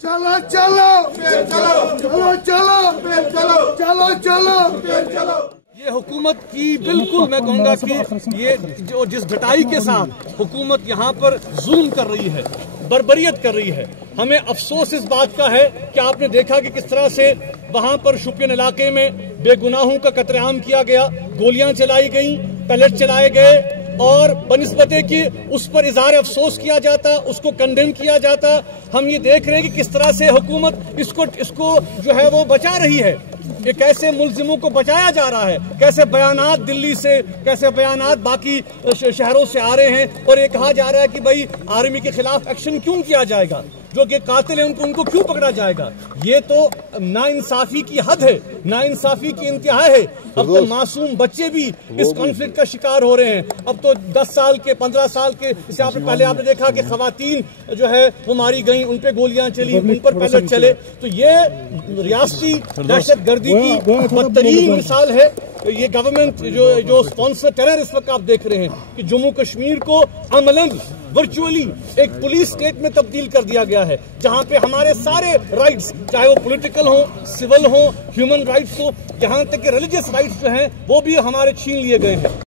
चलो चलो चलो चलो चलो चलो चलो। ये हुकूमत की बिल्कुल मैं कहूँगा कि ये जो जिस ढटाई के साथ हुकूमत यहाँ पर जुल्म कर रही है, बर्बरियत कर रही है, हमें अफसोस इस बात का है कि आपने देखा कि किस तरह से वहाँ पर शुपियन इलाके में बेगुनाहों का कत्लेआम किया गया, गोलियां चलाई गई, पैलेट चलाए गए और बनिस्बते कि उस पर इजहार अफसोस किया जाता, उसको कंडेम किया जाता। हम ये देख रहे हैं कि किस तरह से हुकूमत इसको जो है वो बचा रही है, कि कैसे मुल्जिमों को बचाया जा रहा है, कैसे बयानात दिल्ली से, कैसे बयानात बाकी शहरों से आ रहे हैं और ये कहा जा रहा है कि भाई आर्मी के खिलाफ एक्शन क्यों किया जाएगा, जो कि कातिल है उनको क्यों पकड़ा जाएगा। ये तो नाइंसाफी की हद है, नाइंसाफी की इंतहा है। अब तो मासूम बच्चे भी इस कॉन्फ्लिक्ट का शिकार हो रहे हैं। अब तो 10 साल के 15 साल के, जैसे पहले आपने देखा कि खवातीन जो है वो मारी गई, उन पे गोलियां चली, उन पर पैलेट चले। तो ये रियासती दहशत गर्दी की बदतरीन मिसाल है। ये गवर्नमेंट जो स्पॉन्सर टेरर इस वक्त आप देख रहे हैं कि जम्मू कश्मीर को अमलन वर्चुअली एक पुलिस स्टेट में तब्दील कर दिया गया है, जहां पे हमारे सारे राइट्स, चाहे वो पॉलिटिकल हो, सिविल हो, ह्यूमन राइट्स हो, यहां तक कि रिलीजियस राइट्स जो हैं वो भी हमारे छीन लिए गए हैं।